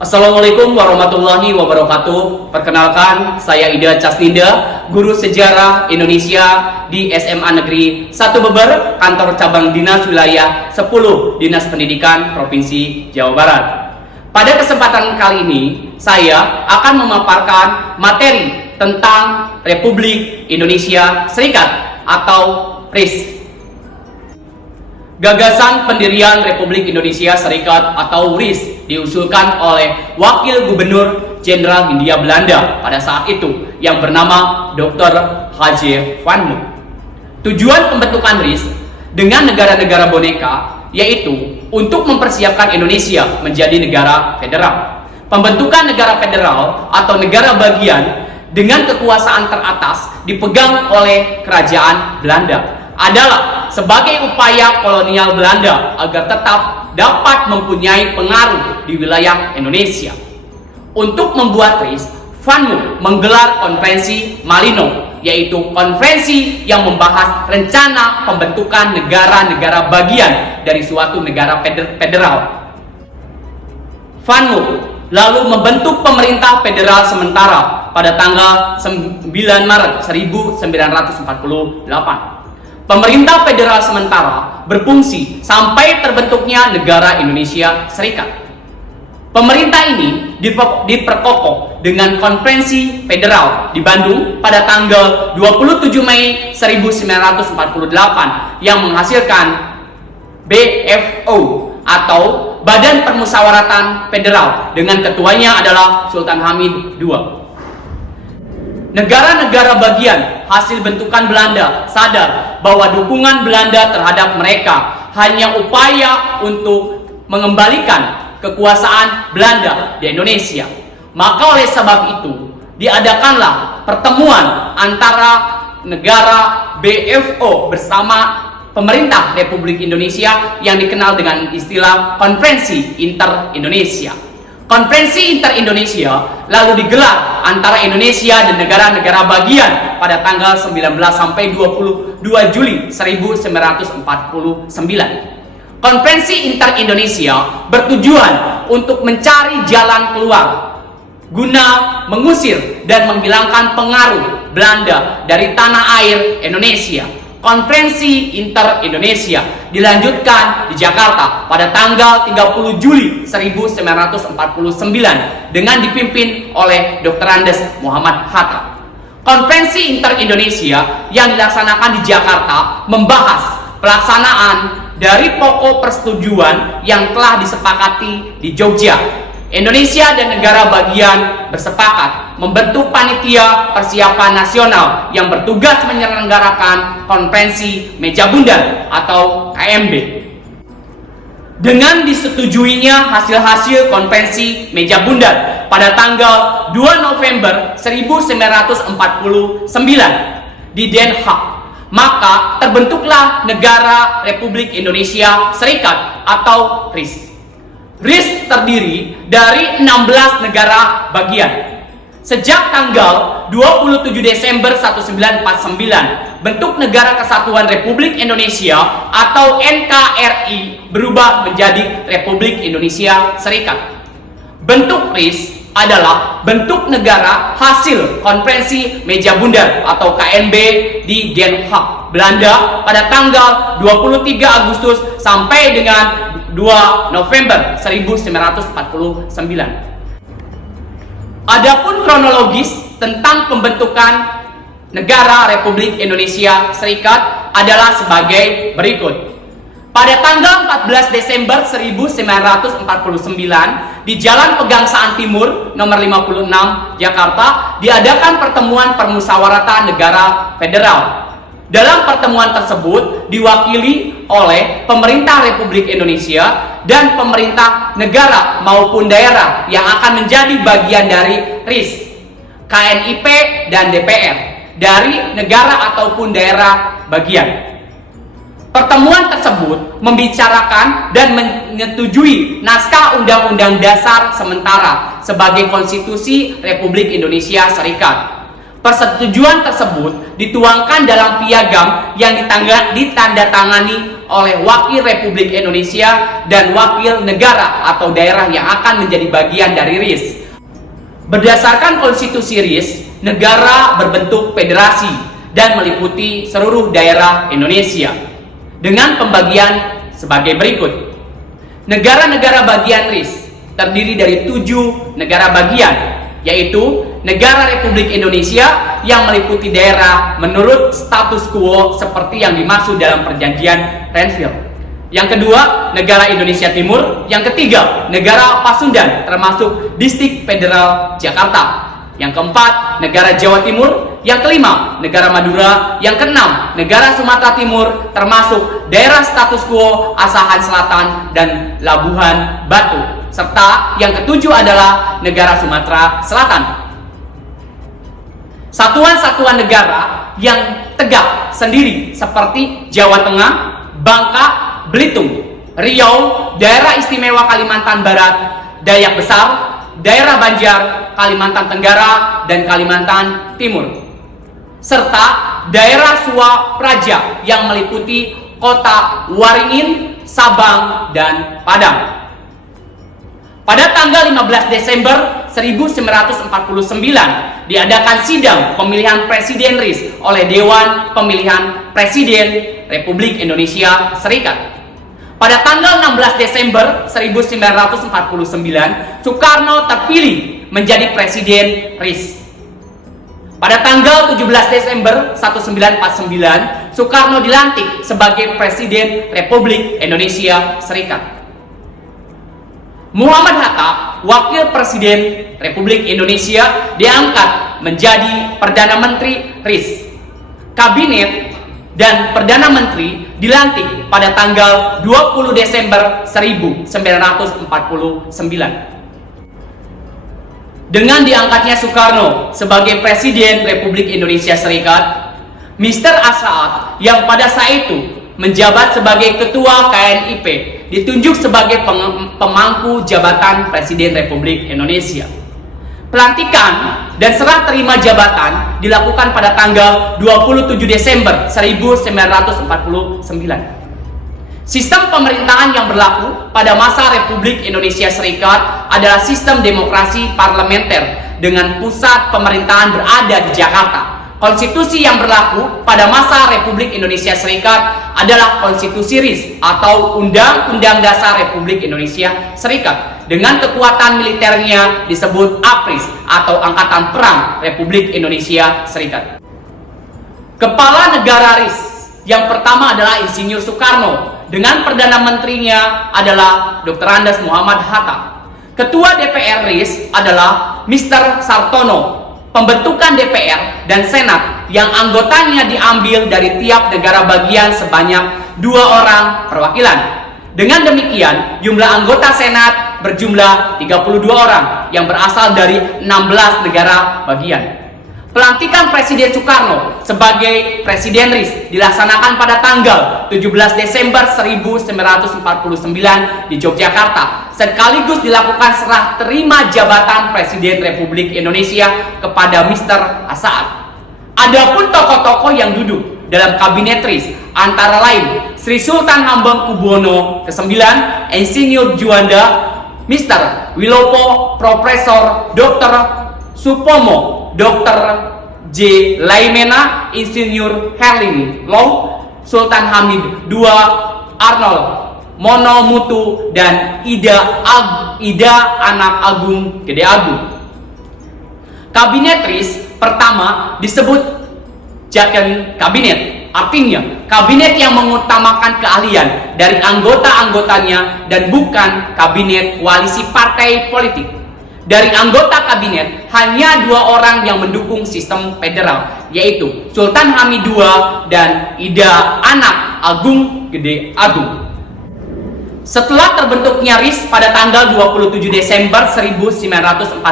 Assalamualaikum warahmatullahi wabarakatuh. Perkenalkan, saya Ida Casninda, guru sejarah Indonesia di SMA Negeri 1 Beber, kantor cabang Dinas Wilayah 10 Dinas Pendidikan Provinsi Jawa Barat. Pada kesempatan kali ini, saya akan memaparkan materi tentang Republik Indonesia Serikat atau RIS. Gagasan pendirian Republik Indonesia Serikat atau RIS diusulkan oleh Wakil Gubernur Jenderal Hindia Belanda pada saat itu yang bernama Dr. H.J. Van Mook. Tujuan pembentukan RIS dengan negara-negara boneka yaitu untuk mempersiapkan Indonesia menjadi negara federal. Pembentukan negara federal atau negara bagian dengan kekuasaan teratas dipegang oleh Kerajaan Belanda adalah sebagai upaya kolonial Belanda agar tetap dapat mempunyai pengaruh di wilayah Indonesia. Untuk membuat RIS, Van Mook menggelar konferensi Malino, yaitu konferensi yang membahas rencana pembentukan negara-negara bagian dari suatu negara federal. Van Mook lalu membentuk pemerintah federal sementara pada tanggal 9 Maret 1948. Pemerintah federal sementara berfungsi sampai terbentuknya negara Indonesia Serikat. Pemerintah ini diperkokoh dengan konferensi federal di Bandung pada tanggal 27 Mei 1948 yang menghasilkan BFO atau Badan Permusyawaratan Federal dengan ketuanya adalah Sultan Hamid II. Negara-negara bagian hasil bentukan Belanda sadar bahwa dukungan Belanda terhadap mereka hanya upaya untuk mengembalikan kekuasaan Belanda di Indonesia. Maka oleh sebab itu diadakanlah pertemuan antara negara BFO bersama pemerintah Republik Indonesia yang dikenal dengan istilah Konferensi Inter-Indonesia. Konferensi Inter-Indonesia lalu digelar antara Indonesia dan negara-negara bagian pada tanggal 19 sampai 22 Juli 1949. Konferensi Inter-Indonesia bertujuan untuk mencari jalan keluar guna mengusir dan menghilangkan pengaruh Belanda dari tanah air Indonesia. Konferensi Inter-Indonesia dilanjutkan di Jakarta pada tanggal 30 Juli 1949 dengan dipimpin oleh Dr. Andes Muhammad Hatta. Konferensi Inter-Indonesia yang dilaksanakan di Jakarta membahas pelaksanaan dari pokok persetujuan yang telah disepakati di Jogja. Indonesia dan negara bagian bersepakat membentuk panitia persiapan nasional yang bertugas menyelenggarakan konferensi Meja Bundar atau KMB. Dengan disetujuinya hasil-hasil konferensi Meja Bundar pada tanggal 2 November 1949 di Den Haag, maka terbentuklah negara Republik Indonesia Serikat atau RIS. RIS terdiri dari 16 negara bagian. Sejak tanggal 27 Desember 1949, bentuk Negara Kesatuan Republik Indonesia atau NKRI berubah menjadi Republik Indonesia Serikat. Bentuk RIS adalah bentuk negara hasil Konferensi Meja Bundar atau KMB di Den Haag, Belanda pada tanggal 23 Agustus sampai dengan 2 November 1949. Adapun kronologis tentang pembentukan negara Republik Indonesia Serikat adalah sebagai berikut. Pada tanggal 14 Desember 1949 di Jalan Pegangsaan Timur nomor 56 Jakarta diadakan pertemuan permusyawaratan negara federal. Dalam pertemuan tersebut diwakili oleh pemerintah Republik Indonesia dan pemerintah negara maupun daerah yang akan menjadi bagian dari RIS, KNIP dan DPR dari negara ataupun daerah bagian. Pertemuan tersebut membicarakan dan menyetujui naskah Undang-Undang Dasar sementara sebagai Konstitusi Republik Indonesia Serikat. Persetujuan tersebut dituangkan dalam piagam yang ditandatangani oleh wakil Republik Indonesia dan wakil negara atau daerah yang akan menjadi bagian dari RIS. Berdasarkan konstitusi RIS, negara berbentuk federasi dan meliputi seluruh daerah Indonesia dengan pembagian sebagai berikut. Negara-negara bagian RIS terdiri dari 7 negara bagian, yaitu negara Republik Indonesia yang meliputi daerah menurut status quo seperti yang dimaksud dalam perjanjian Renville. Yang kedua, negara Indonesia Timur. Yang ketiga, negara Pasundan termasuk Distrik Federal Jakarta. Yang keempat, negara Jawa Timur. Yang kelima, negara Madura. Yang keenam, negara Sumatera Timur termasuk daerah status quo Asahan Selatan dan Labuhan Batu. Serta yang ketujuh adalah negara Sumatera Selatan. Satuan-satuan negara yang tegak sendiri seperti Jawa Tengah, Bangka, Belitung, Riau, Daerah Istimewa Kalimantan Barat, Dayak Besar, Daerah Banjar, Kalimantan Tenggara, dan Kalimantan Timur, serta daerah Suapraja yang meliputi kota Waringin, Sabang, dan Padang. Pada tanggal 15 Desember 1949 diadakan sidang pemilihan Presiden RIS oleh Dewan Pemilihan Presiden Republik Indonesia Serikat. Pada tanggal 16 Desember 1949, Soekarno terpilih menjadi Presiden RIS. Pada tanggal 17 Desember 1949, Soekarno dilantik sebagai Presiden Republik Indonesia Serikat. Muhammad Hatta, Wakil Presiden Republik Indonesia, diangkat menjadi Perdana Menteri RIS. Kabinet dan Perdana Menteri dilantik pada tanggal 20 Desember 1949. Dengan diangkatnya Soekarno sebagai Presiden Republik Indonesia Serikat, Mr. As'ad yang pada saat itu menjabat sebagai Ketua KNIP ditunjuk sebagai pemangku jabatan Presiden Republik Indonesia. Pelantikan dan serah terima jabatan dilakukan pada tanggal 27 Desember 1949. Sistem pemerintahan yang berlaku pada masa Republik Indonesia Serikat adalah sistem demokrasi parlementer dengan pusat pemerintahan berada di Jakarta. Konstitusi yang berlaku pada masa Republik Indonesia Serikat adalah Konstitusi RIS atau Undang-Undang Dasar Republik Indonesia Serikat. Dengan kekuatan militernya disebut APRIS atau Angkatan Perang Republik Indonesia Serikat. Kepala negara RIS yang pertama adalah Insinyur Soekarno dengan Perdana Menterinya adalah Dr. Andes Muhammad Hatta. Ketua DPR RIS adalah Mr. Sartono. Pembentukan DPR dan Senat yang anggotanya diambil dari tiap negara bagian sebanyak 2 orang perwakilan. Dengan demikian, jumlah anggota Senat berjumlah 32 orang yang berasal dari 16 negara bagian. Pelantikan Presiden Soekarno sebagai Presiden RIS dilaksanakan pada tanggal 17 Desember 1949 di Yogyakarta, sekaligus dilakukan serah terima jabatan Presiden Republik Indonesia kepada Mr. As'ad. Adapun tokoh-tokoh yang duduk dalam kabinet RIS antara lain Sri Sultan Hamengkubuwono ke-9, Insinyur Juanda, Mr. Wilopo, Profesor Dr. Supomo, Dr. J. Laimena, Insinyur Herling Low, Sultan Hamid II, Arnold Monomutu, dan Ida Anak Agung Gede Agung. Kabinet RIS pertama disebut Jaken Kabinet, artinya kabinet yang mengutamakan keahlian dari anggota-anggotanya dan bukan kabinet koalisi partai politik. Dari anggota kabinet, hanya 2 orang yang mendukung sistem federal, yaitu Sultan Hamid II dan Ida Anak Agung Gede Agung. Setelah terbentuknya RIS pada tanggal 27 Desember 1949,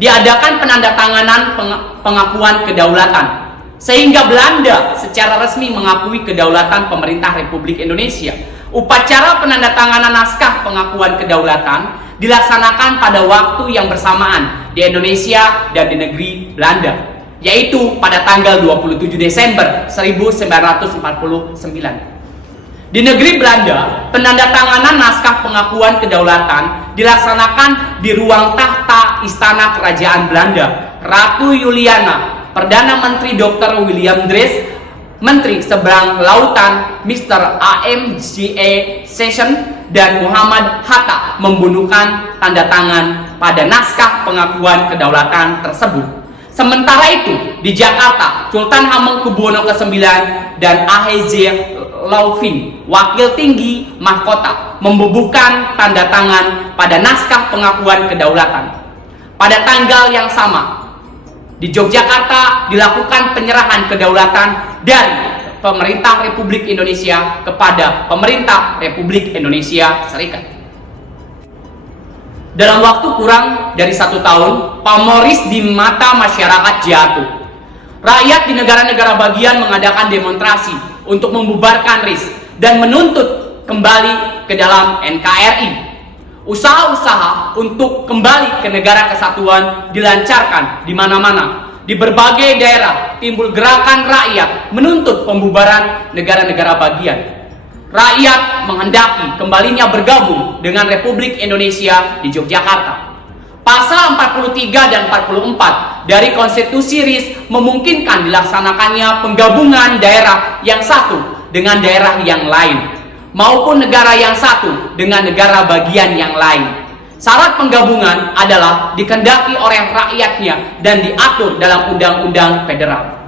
diadakan penandatanganan pengakuan kedaulatan, sehingga Belanda secara resmi mengakui kedaulatan pemerintah Republik Indonesia. Upacara penandatanganan naskah pengakuan kedaulatan dilaksanakan pada waktu yang bersamaan di Indonesia dan di negeri Belanda, yaitu pada tanggal 27 Desember 1949. Di negeri Belanda, penandatanganan naskah pengakuan kedaulatan dilaksanakan di ruang tahta Istana Kerajaan Belanda. Ratu Juliana, Perdana Menteri Dr. William Drees, Menteri Seberang Lautan Mr. AMGA Session, dan Muhammad Hatta membunuhkan tanda tangan pada naskah pengakuan kedaulatan tersebut. Sementara itu, di Jakarta, Sultan Hamengkubuwono ke-9 dan A.H.J. Laufin, wakil tinggi mahkota, membubuhkan tanda tangan pada naskah pengakuan kedaulatan. Pada tanggal yang sama, di Yogyakarta dilakukan penyerahan kedaulatan dari Pemerintah Republik Indonesia kepada Pemerintah Republik Indonesia Serikat. Dalam waktu kurang dari 1 tahun, pamorис di mata masyarakat jatuh. Rakyat di negara-negara bagian mengadakan demonstrasi untuk membubarkan RIS dan menuntut kembali ke dalam NKRI. Usaha-usaha untuk kembali ke negara kesatuan dilancarkan di mana-mana. Di berbagai daerah timbul gerakan rakyat menuntut pembubaran negara-negara bagian. Rakyat menghendaki kembalinya bergabung dengan Republik Indonesia di Yogyakarta. Pasal 43 dan 44 dari Konstitusi RIS memungkinkan dilaksanakannya penggabungan daerah yang satu dengan daerah yang lain, maupun negara yang satu dengan negara bagian yang lain. Syarat penggabungan adalah dikehendaki oleh rakyatnya dan diatur dalam Undang-Undang Federal.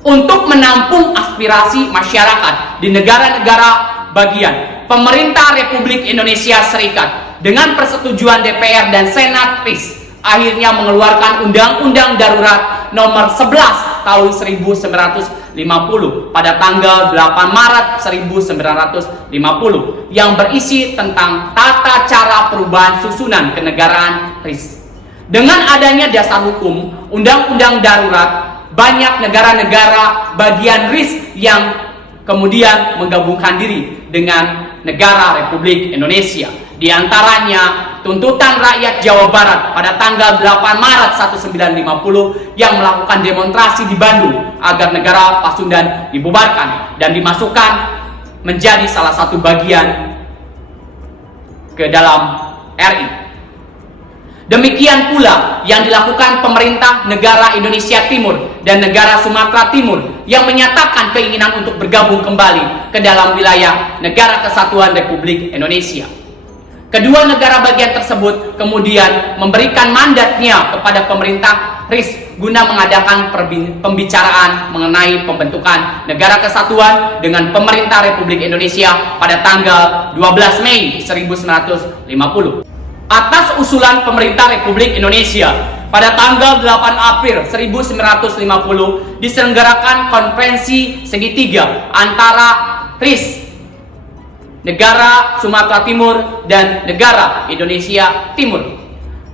Untuk menampung aspirasi masyarakat di negara-negara bagian, Pemerintah Republik Indonesia Serikat dengan persetujuan DPR dan Senat RIS akhirnya mengeluarkan Undang-Undang Darurat Nomor 11 Tahun 1950 pada tanggal 8 Maret 1950 yang berisi tentang tata cara perubahan susunan kenegaraan RIS. Dengan adanya dasar hukum Undang-Undang Darurat, banyak negara-negara bagian RIS yang kemudian menggabungkan diri dengan negara Republik Indonesia. Di antaranya tuntutan rakyat Jawa Barat pada tanggal 8 Maret 1950 yang melakukan demonstrasi di Bandung agar negara Pasundan dibubarkan dan dimasukkan menjadi salah satu bagian ke dalam RI. Demikian pula yang dilakukan pemerintah negara Indonesia Timur dan negara Sumatera Timur yang menyatakan keinginan untuk bergabung kembali ke dalam wilayah Negara Kesatuan Republik Indonesia. Kedua negara bagian tersebut kemudian memberikan mandatnya kepada pemerintah RIS guna mengadakan pembicaraan mengenai pembentukan Negara Kesatuan dengan pemerintah Republik Indonesia pada tanggal 12 Mei 1950. Atas usulan pemerintah Republik Indonesia, pada tanggal 8 April 1950 diselenggarakan konferensi segitiga antara RIS, negara Sumatera Timur, dan negara Indonesia Timur.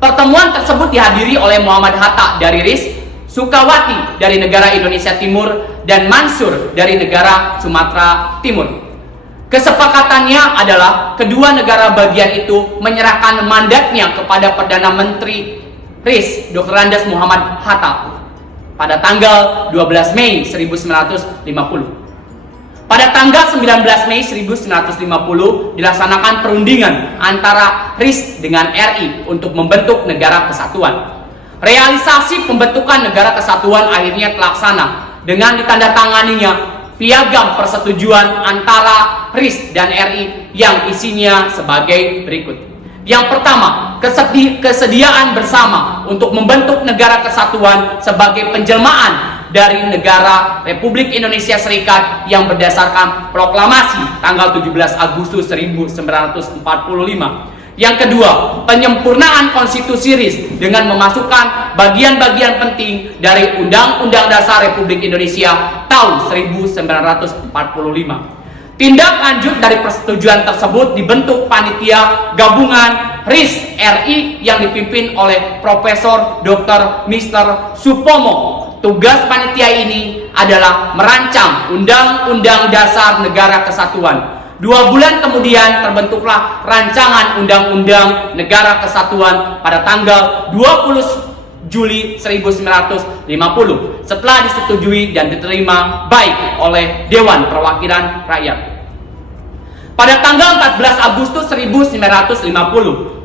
Pertemuan tersebut dihadiri oleh Muhammad Hatta dari RIS, Sukawati dari negara Indonesia Timur, dan Mansur dari negara Sumatera Timur. Kesepakatannya adalah kedua negara bagian itu menyerahkan mandatnya kepada Perdana Menteri RIS, Dr. Andes Muhammad Hatta, pada tanggal 12 Mei 1950. Pada tanggal 19 Mei 1950 dilaksanakan perundingan antara RIS dengan RI untuk membentuk Negara Kesatuan. Realisasi pembentukan Negara Kesatuan akhirnya terlaksana dengan ditandatanganinya piagam persetujuan antara RIS dan RI yang isinya sebagai berikut. Yang pertama, kesediaan bersama untuk membentuk Negara Kesatuan sebagai penjelmaan dari negara Republik Indonesia Serikat yang berdasarkan proklamasi tanggal 17 Agustus 1945. Yang kedua, penyempurnaan konstitusi RIS dengan memasukkan bagian-bagian penting dari Undang-Undang Dasar Republik Indonesia tahun 1945. Tindak lanjut dari persetujuan tersebut dibentuk panitia gabungan RIS RI yang dipimpin oleh Profesor Dr. Mr. Supomo. Tugas panitia ini adalah merancang Undang-Undang Dasar Negara Kesatuan. 2 bulan kemudian terbentuklah rancangan Undang-Undang Negara Kesatuan pada tanggal 20 Juli 1950 setelah disetujui dan diterima baik oleh Dewan Perwakilan Rakyat. Pada tanggal 14 Agustus 1950,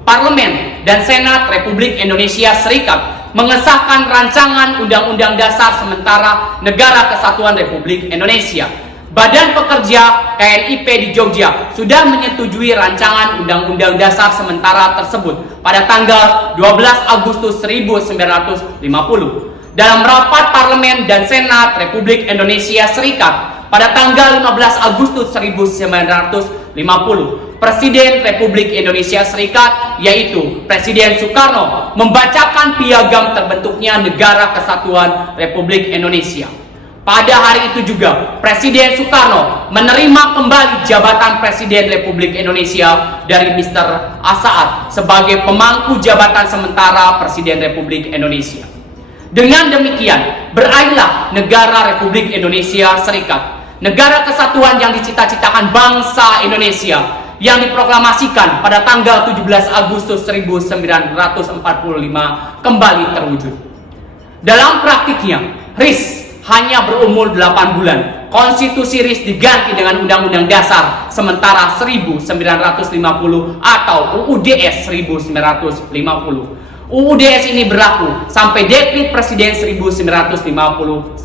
Parlemen dan Senat Republik Indonesia Serikat mengesahkan rancangan Undang-Undang Dasar Sementara Negara Kesatuan Republik Indonesia. Badan Pekerja KNIP di Jogja sudah menyetujui rancangan Undang-Undang Dasar Sementara tersebut pada tanggal 12 Agustus 1950. Dalam rapat Parlemen dan Senat Republik Indonesia Serikat pada tanggal 15 Agustus 1950, Presiden Republik Indonesia Serikat, yaitu Presiden Soekarno, membacakan piagam terbentuknya Negara Kesatuan Republik Indonesia. Pada hari itu juga, Presiden Soekarno menerima kembali jabatan Presiden Republik Indonesia dari Mr. Asaat sebagai pemangku jabatan sementara Presiden Republik Indonesia. Dengan demikian, berakhirlah Negara Republik Indonesia Serikat, negara kesatuan yang dicita-citakan bangsa Indonesia, yang diproklamasikan pada tanggal 17 Agustus 1945 kembali terwujud. Dalam praktiknya, RIS hanya berumur 8 bulan. Konstitusi RIS diganti dengan Undang-Undang Dasar Sementara 1950 atau UUDS 1950. UUDS ini berlaku sampai Dekret Presiden 1959.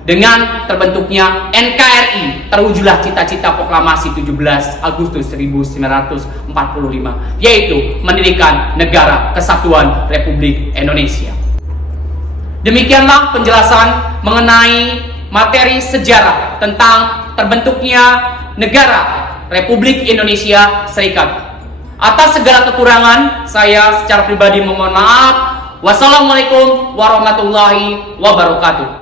Dengan terbentuknya NKRI, terwujudlah cita-cita proklamasi 17 Agustus 1945, yaitu mendirikan Negara Kesatuan Republik Indonesia. Demikianlah penjelasan mengenai materi sejarah tentang terbentuknya Negara Republik Indonesia Serikat. Atas segala kekurangan, saya secara pribadi memohon maaf. Wassalamualaikum warahmatullahi wabarakatuh.